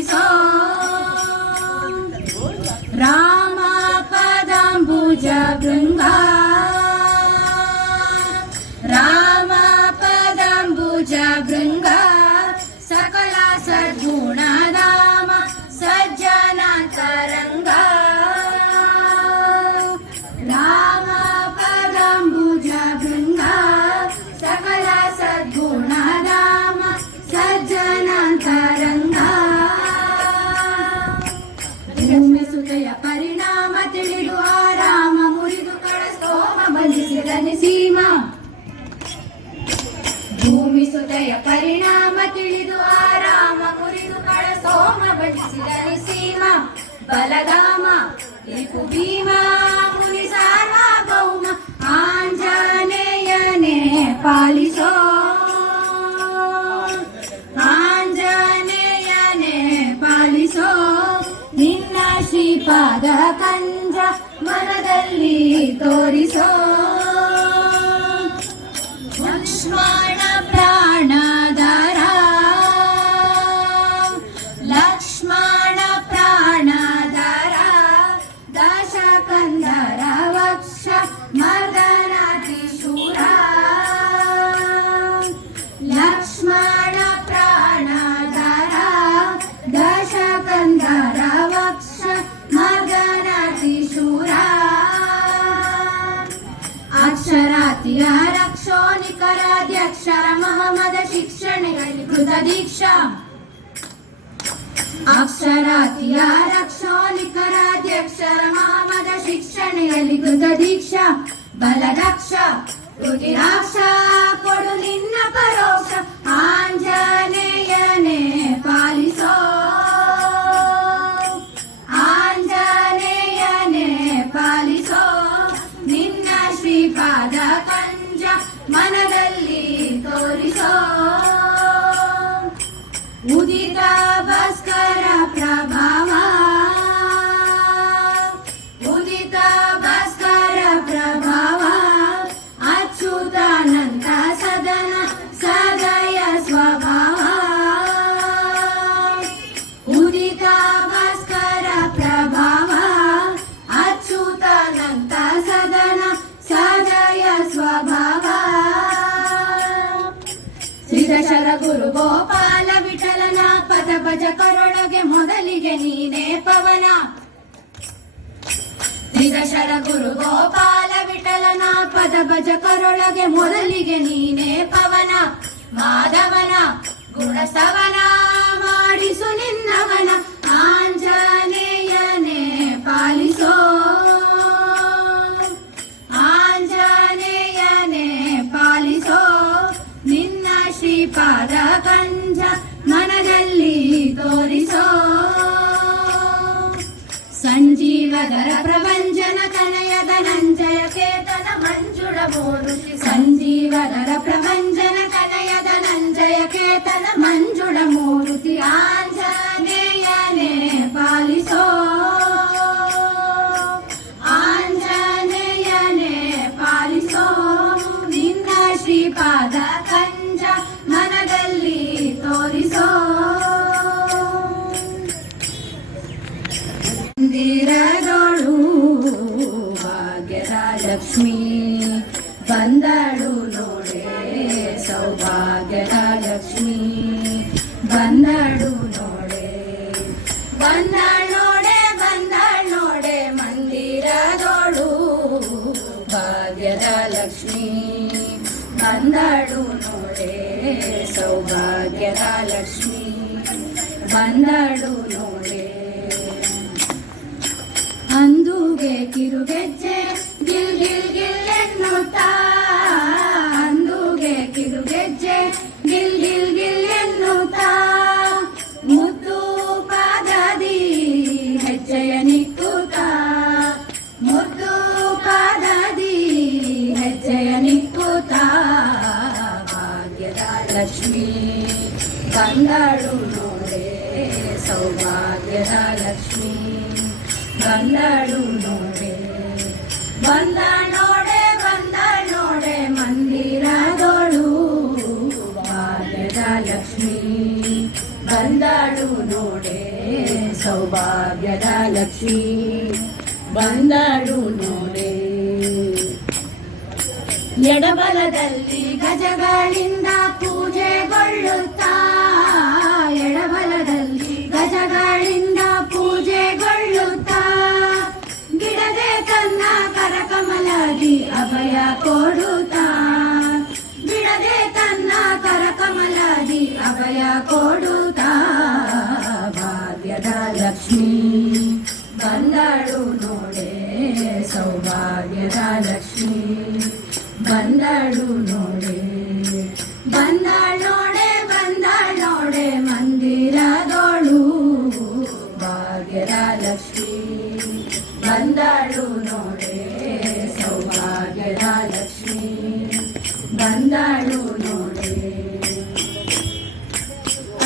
ಪಾಲಿಸೋ ಪಾಲಿಸೋ ಆಂಜನೇಯನೇ ಪಾಲಿಸೋ ನಿನ್ನ ಶ್ರೀಪಾದ ಕಂಜ ಮನದಲ್ಲಿ ತೋರಿಸೋ. ರಕ್ಷೋನಿಕರಾದ್ಯಕ್ಷರ ಮಹಮದ ಶಿಕ್ಷಣೆಗಳಲ್ಲಿ ಕೃತ ದೀಕ್ಷಾ. ಅಕ್ಷರಾತಿಯ ರಕ್ಷೋನಿಕರಾದ್ಯಕ್ಷರ ಮಹಮದ ಶಿಕ್ಷಣೆಯಲ್ಲಿ ಕೃತ ದೀಕ್ಷಾ. ಬಲದಕ್ಷ ರುದಿರಾಕ್ಷ ಕೊಡು ನಿನ್ನ ಪರೋಕ್ಷ ಆಂಜನೇಯನೇ ప్రభావా ఉదిత భాస్కర ప్రభావా అచ్యుతానంద సదన సదయ స్వభావ ఉదిత భాస్కర ప్రభావా అచ్యుతానంద సదన సదయ స్వభావ శ్రీ దశర గురు గోపాల ವಿಠಲನ ಪದ ಭಜ ಕರೊಳಗೆ ಮೊದಲಿಗೆ ನೀನೇ ಪವನ. ತ್ರಿದಶರ ಗುರು ಗೋಪಾಲ ವಿಠಲನ, ಪದ ಭಜ ಕರೊಳಗೆ ಮೊದಲಿಗೆ ನೀನೇ ಪವನ. ಮಾಧವನ, ಗುಣಸವನ, ಮಾಡಿಸು ನಿನ್ನವನ, ಆಂಜನೇಯನೇ ಪಾಲಿಸೋ. ಆಂಜನೇಯನೇ ಪಾಲಿಸೋ ನಿನ್ನ ಶ್ರೀಪಾದ ಮನದಲ್ಲಿ ತೋರಿಸೋ. ಸಂಜೀವದರ ಪ್ರಭಂಜನ ತನಯದ ನಂಜಯ ಕೇತನ ಮಂಜುಳ ಮೂರ್ತಿ ಸಂಜೀವದರ ಪ್ರಭಂಜನ ಕನಯದ ನಂಜಯ ಕೇತನ ಮಂಜುಳ ಮೂರ್ತಿ ಆಂಜನೇಯನೇ ಬಂದಳು ನೋಡೆ. ಅಂದುಗೆ ಕಿರುಗೆಜ್ಜೆ ಗಿಲ್ ಗಿಲ್ ಗಿಲ್ ಎನ್ನುತ್ತಾ ಬಂದಳು ನೋಡೆ ಬಂದ ನೋಡೆ ಬಂದ ನೋಡೆ ಮಂದಿರದೊಳು. ಭಾಗ್ಯದ ಲಕ್ಷ್ಮಿ ಬಂದಾಳು ನೋಡೆ ಸೌಭಾಗ್ಯದ ಲಕ್ಷ್ಮಿ ಬಂದಳು ನೋಡೆ ಎಡಬಲದಲ್ಲಿ ಗಜಗಳಿಂದ ತನ್ನ ಕರಕಮಲದಿ ಅಭಯ ಕೊಡುತ್ತಾ. ಬಿಡದೆ ತನ್ನ ಕರಕಮಲದಿ ಅಭಯ ಕೊಡುತ್ತಾ. ಭಾಗ್ಯದ ಲಕ್ಷ್ಮಿ, ಬಂದಳು ನೋಡೆ ಸೌಭಾಗ್ಯದ ಲಕ್ಷ್ಮಿ. ಬಂದಳು ನೋಡೆ, ಬಂದಳ್ ಬಂದಳು ನೋಡೆ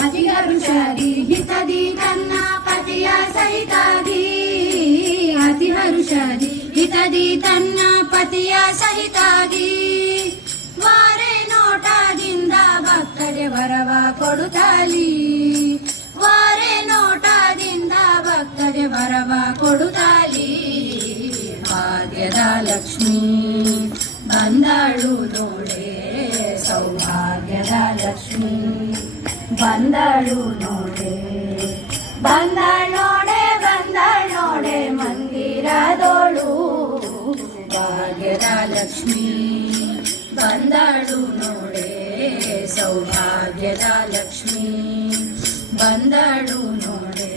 ಅತಿಹರುಷದಿ ಹಿತದಿ ತನ್ನ ಪತಿಯ ಸಹಿತಾಗಿ. ಅತಿ ಹರುಷದಿ ಹಿತದಿ ತನ್ನ ಪತಿಯ ಸಹಿತಾಗಿ. ವಾರೆ ನೋಟದಿಂದ ಭಕ್ತಗೆ ವರವ ಕೊಡುತ್ತಲಿ. ವಾರೆ ನೋಟದಿಂದ ಭಕ್ತಗೆ ವರವ ಕೊಡುತ್ತಲಿ. ಭಾಗ್ಯದ ಲಕ್ಷ್ಮೀ ಬಂದಾಳು ನೋಡೆ ಬಂದಳು ನೋಡೆ ಬಂದಳು ನೋಡೆ ಬಂದಳು ನೋಡೆ ಮಂದಿರದೋಳು. ಭಾಗ್ಯದ ಲಕ್ಷ್ಮಿ ಬಂದಳು ನೋಡೆ ಸೌಭಾಗ್ಯದ ಲಕ್ಷ್ಮಿ ಬಂದಳು ನೋಡೆ.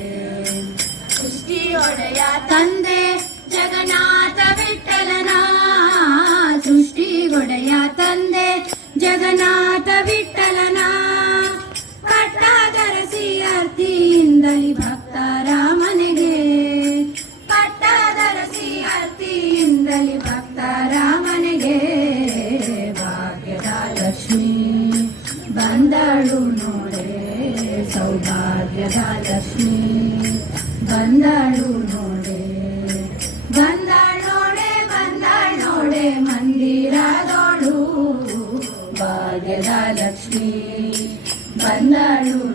ಸೃಷ್ಟಿಯೊಡೆಯ ತಂದೆ ಜಗನ್ನಾಥ ವಿಠಲನ ಸೃಷ್ಟಿಗೊಡೆಯ ತಂದೆ ಜಗನ್ನಾಥ ವಿಠಲನ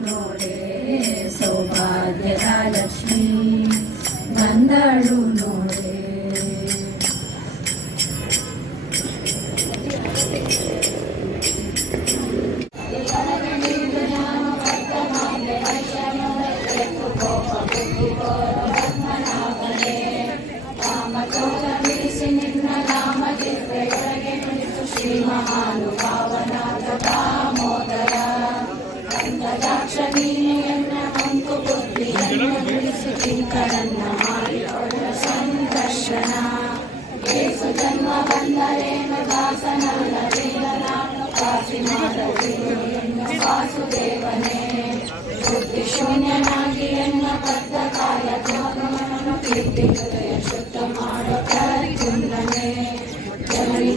ನೋಡೆ ಸೌಭಾಗ್ಯದ ಲಕ್ಷ್ಮಿ ಬಂದಳು ನೋಡೆ.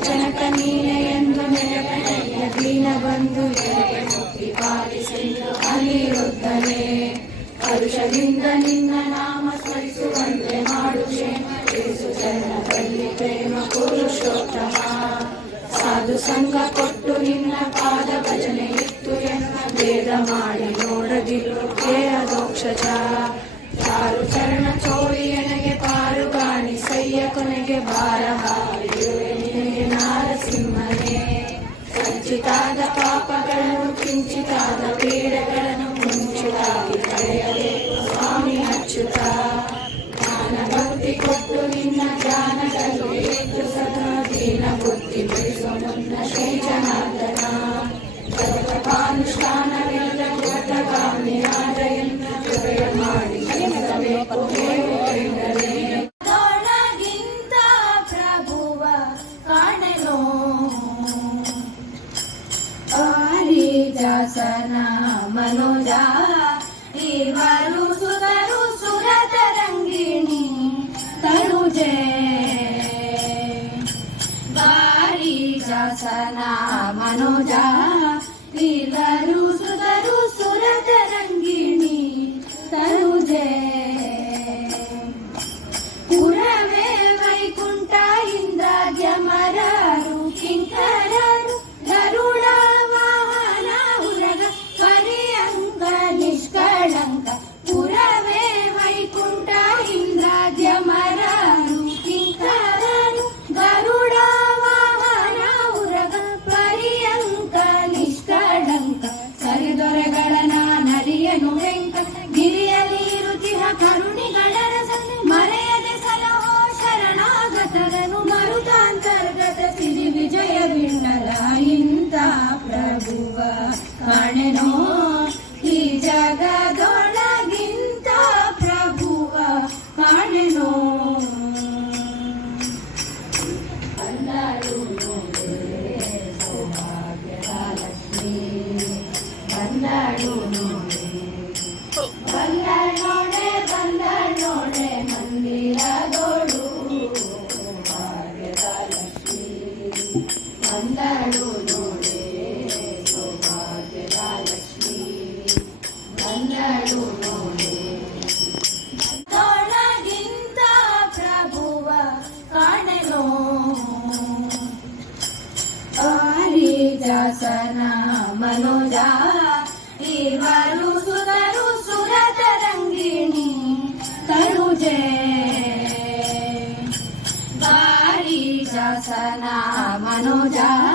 ಜನಕ ನೀನೆ ಎಂದು ನೆನಪಿನೆಯ ದೀನ ಬಂಧು ಎನಗೆ ಮುಕ್ತಿ ಪಾಲಿಸೆಂದು ಅನಿರುದ್ಧನೆ ಹರುಷದಿಂದ ನಿನ್ನ ಪ್ರೇಮ ಪುರುಷೋತ್ತಮ. ಸಾಧು ಸಂಘ ಕೊಟ್ಟು ನಿನ್ನ ಪಾದ ಭಜನೆ ಇತ್ತು ಎನ್ನ ಭೇದ ಮಾಡಿ ನೋಡದಿರು ಕೇಳದೋಕ್ಷಜ ಚಾರು ಚರಣ ಚೋರಿ ಎನಗೆ ಪಾರು ಗಾಣಿ ಸಯ್ಯ ಕೊನೆಗೆ ಭಾರ ನಿನಗೆ ನಾರಸಿಂಹನೇ. ಸಂಚಿತಾದ ಪಾಪಗಳನ್ನು ಕಿಂಚಿತಾದ ಪೀಡೆಗಳನ್ನು ಮುಂಚಿತಾಗಿ ಕಳೆಯಬೇಕು ಸ್ವಾಮಿ ಅಚ್ಚುತ ಜ್ಞಾನ ಭಕ್ತಿ ಕೊಟ್ಟು ನಿನ್ನ ದೀನ Give me someone శాసన మనుజ పిల్లరు ಬಂದಳು down.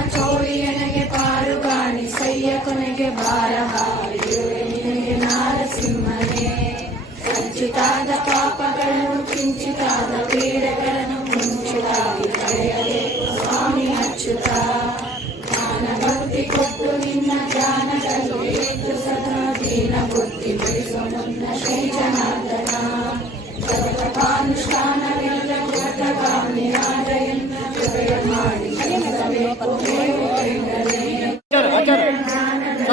ಸಂಚಿತಾದ ಪಾಪಗಳನ್ನು ಕಿಂಚಿತಾದ ಪೀಡೆಗಳನ್ನು ಮುಂಚಿತಾಗಿ ಕಳೆಯಬೇಕು ಸ್ವಾಮಿ ಅಚ್ಯುತ ಜ್ಞಾನ ಭಕ್ತಿ ಕೊಟ್ಟು ನಿನ್ನ ಜ್ಞಾನದಲ್ಲಿ ಇದ್ದು ಸದಾ ದೀನ ಬುದ್ಧಿ ಬಿಡಿಸೋ ಮುನ್ನ ಶ್ರೀ ಜನಾರ್ದನ ಜಗದಪಾನುಷ್ಠಾನವೆಲ್ಲ ಜಗದಗಾಮಿಯಾದ ಎನ್ನ ಕೃಪೆಯ ಮಾಡಿ ಕ್ಷಮಿಸಬೇಕು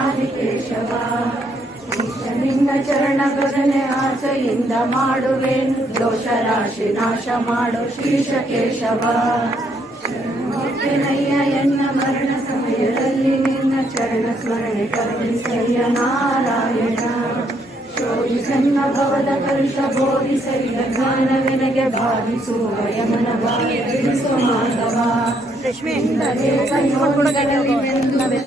ಆದಿಕೇಶವ ಚರಣ ಭಜನೆ ಆಸೆಯಿಂದ ಮಾಡುವೆನು ದೋಷ ರಾಶಿ ನಾಶ ಮಾಡು ಶ್ರೀಷ ಕೇಶವ ನಯ್ಯ ಎನ್ನ ಮರಣ ಸಮಯದಲ್ಲಿ ನಿನ್ನ ಚರಣ ಸ್ಮರಣೆ ಕರುಣಿಸಯ್ಯ ನಾರಾಯಣ. ಸನ್ನ ಭವದ ಕಲಿತ ಬೋಧಿಸಯ್ಯ ಜ್ಞಾನವೆನಗೆ ಭಾವಿಸುವ ಯಮನ ಬಿಡಿಸುವ ಮಾಧವ ಇಂದಲೇ